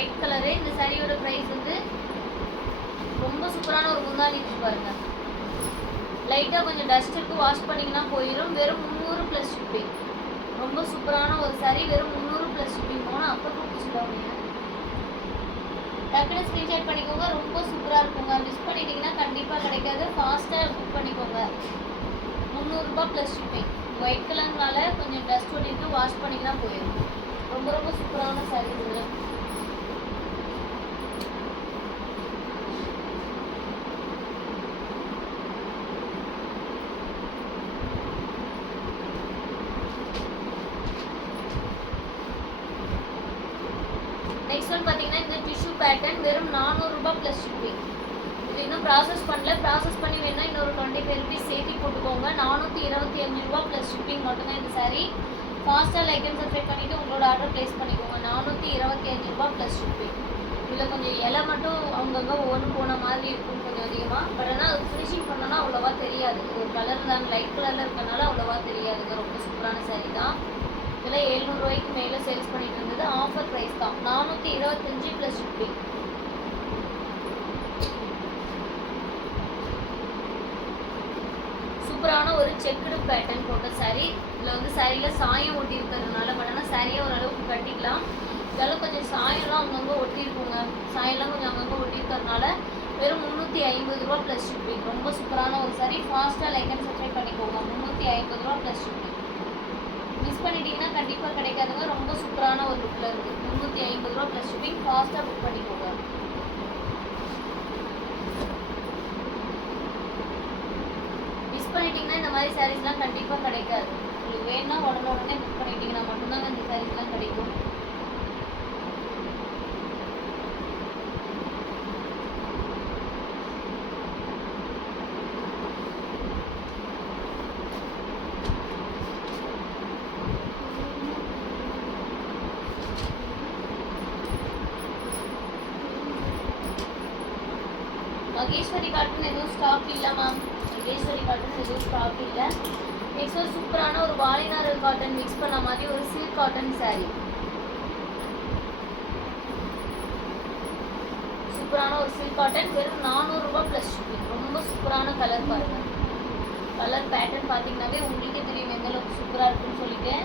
White colour இந்த சாரியோட price வந்து ரொம்ப சூப்பரான ஒரு முந்தானி இருக்கு பாருங்க. லைட்டாக கொஞ்சம் டஸ்ட் இருக்கு வாஷ் பண்ணிங்கன்னா போயிடும் வெறும் முந்நூறு ப்ளஸ் ஷிப்பிங் ரொம்ப சூப்பரான ஒரு சாரி வெறும் முந்நூறு ப்ளஸ் ஷிப்பிங் போனால் அப்போ பிடிச்சிடுவாங்க டக்குனு ஸ்க்ரீன்ஷாட் பண்ணிக்கோங்க. ரொம்ப சூப்பராக இருக்குங்க. மிஸ் பண்ணிட்டீங்கன்னா கண்டிப்பாக கிடைக்காது. ஃபாஸ்ட்டாக புக் பண்ணிக்கோங்க. முந்நூறுரூபா ப்ளஸ் ஷிப்பிங் ஒயிட் கலர்னால கொஞ்சம் டஸ்ட் ஒட்டிட்டு வாஷ் பண்ணிக்கலாம் போயிடும் ரொம்ப ரொம்ப சூப்பரான saree இது நெக்ஸ்ட் ஒன் பார்த்தீங்கன்னா இந்த டிஷ்யூ பேட்டர்ன் வெறும் நானூறுரூபா ப்ளஸ் ஷிப்பிங் இது இன்னும் ப்ராசஸ் பண்ணல. ப்ராசஸ் பண்ணி வேணா இன்னொரு டுவெண்ட்டி ஃபைவ் ருபீஸ் சேர்த்து போட்டுக்கோங்க. நானூற்றி இருபத்தி அஞ்சு ரூபா ப்ளஸ் ஷிப்பிங் மட்டும்தான் இந்த சாரீ ஃபாஸ்ட்டாக லைக் அண்ட் சப்ஸ்கிரைப் பண்ணிவிட்டு உங்களோட ஆர்டர் ப்ளேஸ் பண்ணிக்கோங்க. நானூற்றி இருபத்தி அஞ்சு ரூபா ப்ளஸ் ஷிப்பிங் இதில் கொஞ்சம் இலை மட்டும் அவங்கவுங்க ஒன்று போன மாதிரி இருக்கும் கொஞ்சம் அதிகமாக பட் ஆனால் அது ஃபினிஷிங் பண்ணோன்னா அவ்வளோவா தெரியாது. ஒரு கலர் தான். லைட் கலரில் இருக்கனால அவ்வளோவா தெரியாதுங்க. ரொம்ப சூப்பரான saree தான். இதெல்லாம் எழுநூறுவாய்க்கு மேலே சேல்ஸ் பண்ணிட்டு இருந்தது. ஆஃபர் ப்ரைஸ் தான். நானூற்றி இருபத்தஞ்சி ப்ளஸ் ஷிப்பிங் சூப்பரான ஒரு செக்குடு பேட்டர்ன் போட்ட சாரீ இதில் வந்து சாரியில் சாயம் ஒட்டி இருக்கிறதுனால பட் ஆனால் சாரியை ஓரளவுக்கு கட்டிக்கலாம். இதெல்லாம் கொஞ்சம் சாயம்லாம் அங்கங்கே ஒட்டியிருக்குங்க. சாயம்லாம் கொஞ்சம் அங்கங்கே ஒட்டியிருக்கறதுனால வெறும் முந்நூற்றி ஐம்பது ரூபா ப்ளஸ் ஷிப்பிங் ரொம்ப சூப்பரான ஒரு சாரி ஃபாஸ்ட்டாக லைக் அண்ட் சப்ஸ்கிரைப் பண்ணிக்கோங்க. முந்நூற்றி ஐம்பது ரூபா ப்ளஸ் ஷிப்பிங் மிஸ் பண்ணிட்டீங்கன்னா கண்டிப்பாக கிடைக்காதுங்க. ரொம்ப சூப்பரான ஒரு லுக்கில் இருக்குது முந்நூற்றி ஐம்பது ரூபா ப்ளஸ் ஷிப்பிங் ஃபாஸ்ட்டாக புக் பண்ணிக்கோங்க. மிஸ் பண்ணிட்டீங்கன்னா இந்த மாதிரி சாரீஸ்லாம் கண்டிப்பாக கிடைக்காது. உங்களுக்கு வேணும்னா உடனே உடனே புக் பண்ணிட்டீங்கன்னா மட்டும்தாங்க இந்த சாரீஸ்லாம் கிடைக்கும். காட்டன் எதுவும் ஸ்டாக் இல்லை மேம் மகேஸ்வரி காட்டன் எதுவும் ஸ்டாக் இல்லை. நெக்ஸ்ட் ஒரு சூப்பரான ஒரு வாலினார் காட்டன் மிக்ஸ் பண்ண மாதிரி ஒரு சில்க் காட்டன் saree. சூப்பரான ஒரு சில்க் காட்டன் வெறும் நானூறுரூபா ப்ளஸ் ஷிப்பிங் ரொம்ப சூப்பரான கலர் பாருங்க. கலர் பேட்டர்ன் பார்த்தீங்கன்னாவே உங்களுக்கே தெரியும் எந்த அளவுக்கு சூப்பராக இருக்குன்னு சொல்லிட்டு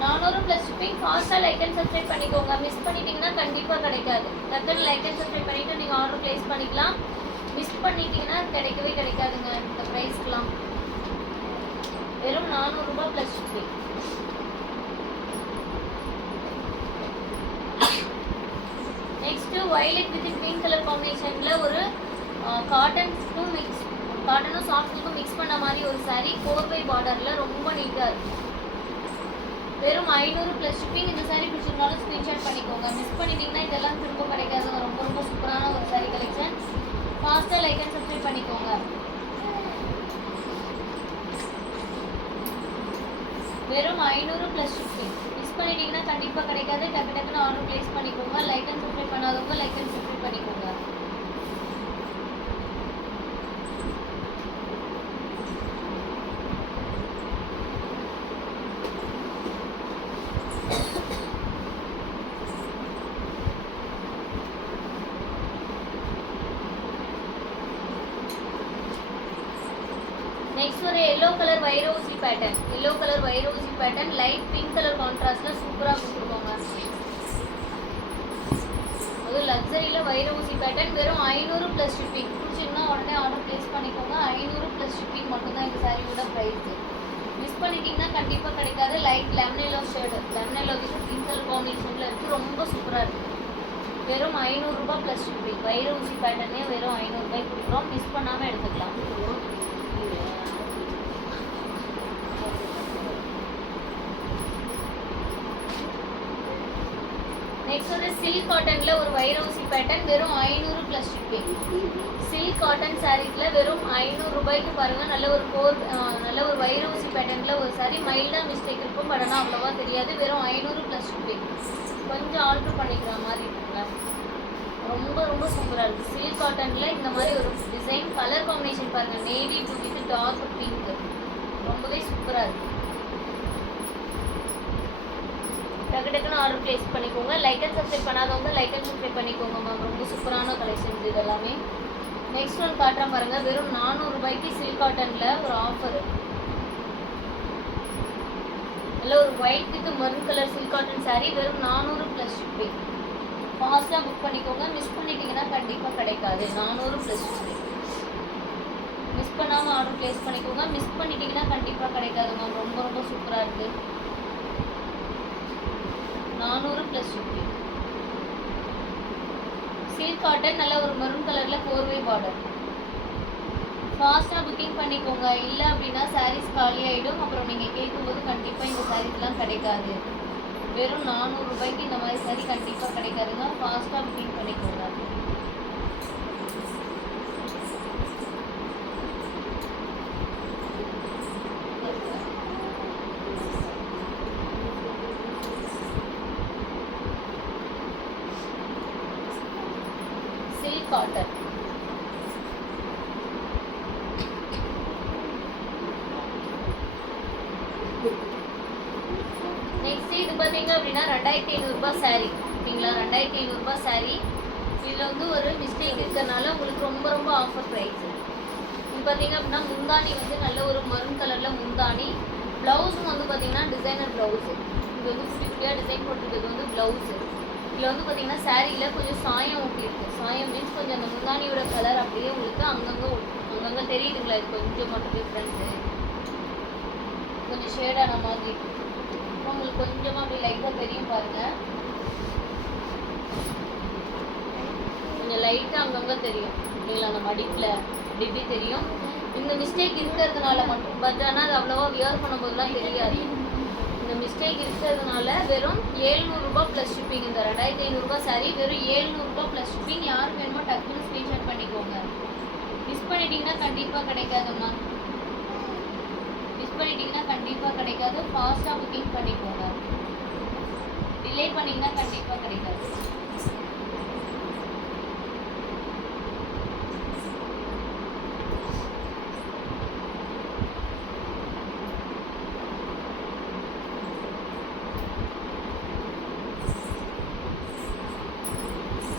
நானூறு ப்ளஸ் ஷிப்பிங் ஃபாஸ்ட்டாக லைக் அண்ட் சப்ஸ்கிரைப் பண்ணிக்கோங்க. மிஸ் பண்ணிட்டீங்கன்னா கண்டிப்பாக கிடைக்காது. டக்குன்னு லைக் அண்ட் சப்ஸ்கிரைப் பண்ணிவிட்டு நீங்கள் ஆர்டர் ப்ளேஸ் பண்ணிக்கலாம். மிஸ் பண்ணிட்டீங்கன்னா கிடைக்கவே கிடைக்காதுங்க. இந்த ப்ரைஸ்க்கெலாம் வெறும் நானூறுரூபா plus shipping next violet with pink colour காம்பினேஷனில் ஒரு காட்டன்ஸ்க்கும் மிக்ஸ் காட்டனும் சாஃப்ட்ஸுக்கும் மிக்ஸ் பண்ண மாதிரி ஒரு saree கோர்வை பார்டரில் ரொம்ப நீட்டாக இருக்கும் வெறும் ஐநூறு ப்ளஸ் ஷிப்பிங் இந்த சாரீ பிடிச்சிருந்தாலும் ஸ்க்ரீன்ஷாட் பண்ணிக்கோங்க. மிஸ் பண்ணிட்டீங்கன்னா இதெல்லாம் திரும்ப கிடைக்காதுங்க ரொம்ப ரொம்ப சூப்பரான ஒரு saree கலெக்ஷன் ஃபாஸ்ட்டாக லைக் அண்ட் சப்ஸ்கிரைப் பண்ணிக்கோங்க. வெறும் ஐநூறு ப்ளஸ் ஷிப்பிங் மிஸ் பண்ணிட்டீங்கன்னா கண்டிப்பாக கிடைக்காது. டக்கு டக்குன்னு ஆர்டர் ப்ளேஸ் பண்ணிக்கோங்க. லைக் அண்ட் சப்ஸ்கிரைப் பண்ணாதவங்க லைக் அண்ட் சப்ஸ்கிரைப் பண்ணிக்கோங்க எல்லோ கலர் வைரோசி பேட்டர்ன் எல்லோ கலர் வைரோசி பேட்டர்ன் லைட் பிங்க் கலர் கான்ட்ராஸ்ட்ல சூப்பரா கொடுத்துருக்கோங்க அது லக்ஸரியில வைரோசி பேட்டர்ன் வெறும் ஐநூறு ப்ளஸ் ஷிப்பிங் பிடிச்சிருந்தா உடனே ஆர்டர் ப்ளேஸ் பண்ணிக்கோங்க. ஐநூறு ப்ளஸ் ஷிப்பிங் மட்டும்தான் இந்த சாரியோட ப்ரைஸ் மிஸ் பண்ணிட்டீங்கன்னா கண்டிப்பாக கிடைக்காது. Light lemon yellow shade lemon yellow with pink colour காம்பினேஷனில் இருக்குது ரொம்ப சூப்பராக இருக்குது வெறும் ஐநூறுரூபா ப்ளஸ் ஷிப்பிங் வைரோசி பேட்டர்னே வெறும் ஐநூறுரூபாய்க்கு கொடுக்குறோம். மிஸ் பண்ணாமல் எடுத்துக்கலாம். நெக்ஸ்ட் வந்து சில்க் காட்டனில் ஒரு வைரோசி பேட்டர்ன் வெறும் ஐநூறு ப்ளஸ் ஷிப்பிங் சில்க் காட்டன் சாரீஸில் வெறும் ஐநூறு ரூபாய்க்கு பாருங்கள் நல்ல ஒரு கோர் நல்ல ஒரு வைரோசி பேட்டர்னில் ஒரு சாரி மைல்டாக மிஸ்டேக் இருக்கும். பட் ஆனால் அவ்வளோவா தெரியாது. வெறும் ஐநூறு ப்ளஸ் ஷிப்பிங் கொஞ்சம் ஆல்ட்ரு பண்ணிக்கிற மாதிரி இருக்குங்க. ரொம்ப ரொம்ப சூப்பராக இருக்குது சில்க் காட்டனில் இந்த மாதிரி ஒரு டிசைன் கலர் காம்பினேஷன் பாருங்கள் navy two with dark pink ரொம்பவே சூப்பராக இருக்குது டக்கு டக்குன்னு ஆர்டர் ப்ளேஸ் பண்ணிக்கோங்க. லைக் அண்ட் சப்ஸ்கிரைப் பண்ணாதவங்க லைக் அண்ட் சப்ஸ்கிரைப் பண்ணிக்கோங்க மேம் ரொம்ப சூப்பரான கலெக்ஷன்ஸ் இது எல்லாமே நெக்ஸ்ட் ஒன் காட்டுறேன் பாருங்க. வெறும் நானூறுபாய்க்கு சில்க் காட்டனில் ஒரு ஆஃபர் இல்லை ஒரு white with maroon colour silk cotton sari வெறும் நானூறு ப்ளஸ் ஷிப்பிங் ஃபாஸ்ட்டாக புக் பண்ணிக்கோங்க. மிஸ் பண்ணிட்டீங்கன்னா கண்டிப்பாக கிடைக்காது. நானூறு ப்ளஸ் ஷிப்பிங் மிஸ் பண்ணாமல் ஆர்டர் ப்ளேஸ் பண்ணிக்கோங்க. மிஸ் பண்ணிட்டீங்கன்னா கண்டிப்பாக கிடைக்காது மேம் ரொம்ப ரொம்ப சூப்பராக இருக்குது நானூறு ப்ளஸ் ஷிப்பிங் சில்க் காட்டன் நல்ல ஒரு மரூன் கலரில் ஃபோர்வே பார்டர் ஃபாஸ்ட்டாக புக்கிங் பண்ணிக்கோங்க. இல்லை அப்படின்னா சாரீஸ் காலி ஆகிடும் அப்புறம் நீங்கள் கேட்கும்போது கண்டிப்பாக இந்த சாரீஸ்லாம் கிடைக்காது. வெறும் நானூறுரூபாய்க்கு இந்த மாதிரி சாரி கண்டிப்பாக கிடைக்காதுங்க. ஃபாஸ்ட்டாக புக்கிங் பண்ணிக்கோங்க சில்க் காட்டன் நெக்ஸ்ட் இது பார்த்தீங்க அப்படின்னா ரெண்டாயிரத்தி ஐநூறுரூபா saree. ஓகேங்களா? ரெண்டாயிரத்தி ஐநூறுரூபா saree. இதில் வந்து ஒரு மிஸ்டேக் இருக்கிறதுனால உங்களுக்கு ரொம்ப ரொம்ப ஆஃபர் ப்ரைஸ் இது பார்த்தீங்க அப்படின்னா முந்தானி வந்து நல்ல ஒரு மருன் கலரில் முந்தானி ப்ளவுஸும் வந்து பார்த்தீங்கன்னா டிசைனர் ப்ளவுஸு இது வந்து குட்டி டிசைன் போட்டிருக்கிறது வந்து ப்ளவுஸு இதில் வந்து பார்த்தீங்கன்னா சாரியில் கொஞ்சம் சாயம் ஊட்டியிருக்கு சாயம் மீன்ஸ் கொஞ்சம் அந்த முந்தானியோட கலர் அப்படியே உங்களுக்கு அங்கங்கே அங்கங்கே தெரியுதுங்களா? இது கொஞ்சம் மட்டும் டிஃப்ரென்ஸு கொஞ்சம் ஷேடான மாதிரி. உங்களுக்கு கொஞ்சமாக அப்படி லைட்டாக தெரியும் பாருங்கள் கொஞ்சம் லைட்டாக அங்கங்கே தெரியும். இல்லைங்களா அந்த மடிப்பில் டிப்பி தெரியும். இந்த மிஸ்டேக் இருக்கிறதுனால மட்டும் பட் ஆனால் அது அவ்வளோவா வியர் பண்ணும்போதுலாம் தெரியாது. மிஸ்டேக் இருக்கிறதுனால வெறும் ஏழ்நூறுபா ப்ளஸ் ஷிப்பிங் இந்த ரெண்டாயிரத்தி ஐநூறுரூபா சாரி வெறும் ஏழ்நூறுபா ப்ளஸ் ஷிப்பிங் யாருக்கு வேணுமோ டக்குன்னு ஸ்க்ரீன்ஷாட் பண்ணிக்கோங்க. மிஸ் பண்ணிட்டீங்கன்னா கண்டிப்பாக கிடைக்காதும்மா. மிஸ் பண்ணிட்டீங்கன்னா கண்டிப்பாக கிடைக்காது. ஃபாஸ்ட்டாக புக்கிங் பண்ணிக்கோங்க. டிலே பண்ணிங்கன்னா கண்டிப்பாக கிடைக்காது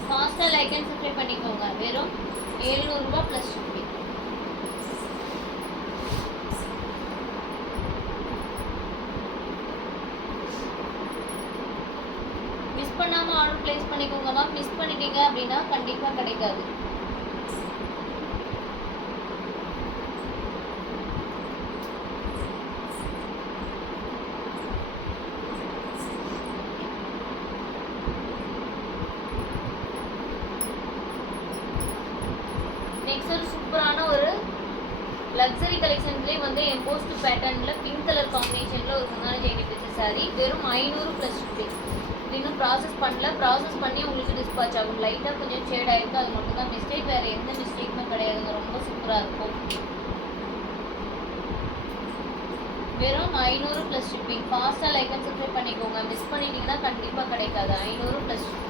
ஃபாஸ்ட்டாக லைக் அண்ட் சப்ஸ்கிரைப் பண்ணிக்கோங்க வெறும் எழுநூறுபா ப்ளஸ் ஷிப்பிங் மிஸ் பண்ணாமல் ஆர்டர் ப்ளேஸ் பண்ணிக்கோங்கம்மா. மிஸ் பண்ணிட்டீங்க அப்படின்னா கண்டிப்பாக கிடைக்காது. நெக்ஸ்ட் சூப்பரான ஒரு லக்ஸரி கலெக்ஷன்ஸ்லேயே வந்து எம்போஸ்ட் பேட்டர்னில் பிங்க் கலர் காம்பினேஷனில் ஒரு முன்னாடி ஜெயினிட் வச்ச சாரீ வெறும் ஐநூறு ப்ளஸ் ஷிப்பிங் இன்னும் ப்ராசஸ் பண்ணல. ப்ராசஸ் பண்ணி உங்களுக்கு டிஸ்பாச் ஆகும். லைட்டாக கொஞ்சம் ஷேட் ஆகிருக்கு அது மட்டும் தான் மிஸ்டேக் வேறு எந்த மிஸ்டேக்குமே கிடையாதுங்க ரொம்ப சூப்பராக இருக்கும். வெறும் ஐநூறு ப்ளஸ் ஷிப்பிங் ஃபாஸ்ட்டாக லைக் அண்ட் சப்ஸ்கிரைப் பண்ணிக்கோங்க. மிஸ் பண்ணிட்டீங்கன்னா கண்டிப்பாக கிடைக்காது. ஐநூறு ப்ளஸ் ஷிப்பிங்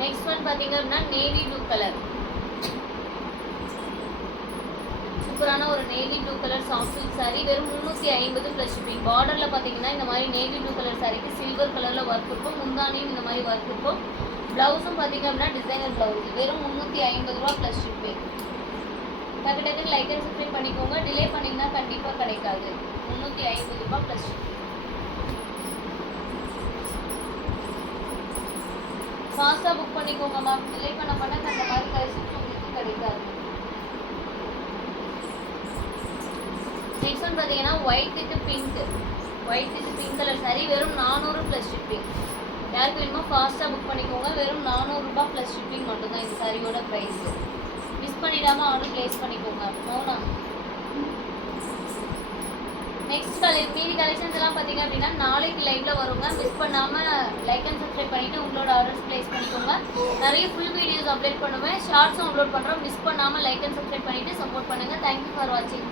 நெக்ஸ்ட் ஒன் பார்த்தீங்க அப்படின்னா நேவி ப்ளூ கலர் சூப்பரான ஒரு navy blue colour soft silk வெறும் முந்நூற்றி ஐம்பது ப்ளஸ் ஷிப்பிங் பார்டரில் பார்த்தீங்கன்னா இந்த மாதிரி நேவி ப்ளூ கலர் சாரிக்கு சில்வர் கலரில் ஒர்க் இருக்கும். முந்தானியும் இந்த மாதிரி ஒர்க் இருக்கும். ப்ளவுஸும் பார்த்தீங்க அப்படின்னா டிசைனர் ப்ளவுஸ் வெறும் முந்நூற்றி ஐம்பது ரூபா ப்ளஸ் ஷிப்பிங் டக்கு டக்கு லைக் அண்ட் சப்ஸ்கிரைப் பண்ணிக்கோங்க. டிலே பண்ணிங்கன்னா கண்டிப்பாக கிடைக்காது. முந்நூற்றி ஐம்பது ரூபா ப்ளஸ் ஷிப்பிங் ஃபாஸ்ட்டாக புக் பண்ணிக்கோங்க மேம் டிலே பண்ண பண்ண அந்த மாதிரி கலெக்ஷன்ஸ் உங்களுக்கு கிடைக்காது. நெக்ஸ்ட் ஒன் பார்த்தீங்கன்னா white with pink white with pink colour saree வெறும் நானூறு ப்ளஸ் ஷிப்பிங் யாருக்கு வேணுமோ ஃபாஸ்ட்டாக புக் பண்ணிக்கோங்க. வெறும் நானூறுரூபா ப்ளஸ் ஷிப்பிங் மட்டும்தான் இந்த சாரியோட ப்ரைஸ் மிஸ் பண்ணிடாமல் ஆர்டர் ப்ளேஸ் பண்ணிக்கோங்க. மௌனா நெக்ஸ்ட் கலெக்ட் மீதி கலெக்ஷன்ஸ் எல்லாம் பார்த்தீங்க அப்படின்னா நாளைக்கு லைவ்ல வருங்க. மிஸ் பண்ணாமல் லைக் அண்ட் சப்ஸ்கிரைப் பண்ணிட்டு உங்களோட ஆர்டர்ஸ் பிளேஸ் பண்ணிக்கோங்க. நிறைய ஃபுல் வீடியோஸ் அப்லோட் பண்ணுவேன். ஷார்ட்ஸும் அப்லோட் பண்ணுறோம் மிஸ் பண்ணாமல் லைக் அண்ட் சப்ஸ்கிரைப் பண்ணிட்டு சப்போர்ட் பண்ணுங்கள் தேங்க்யூ ஃபார் வாட்சிங்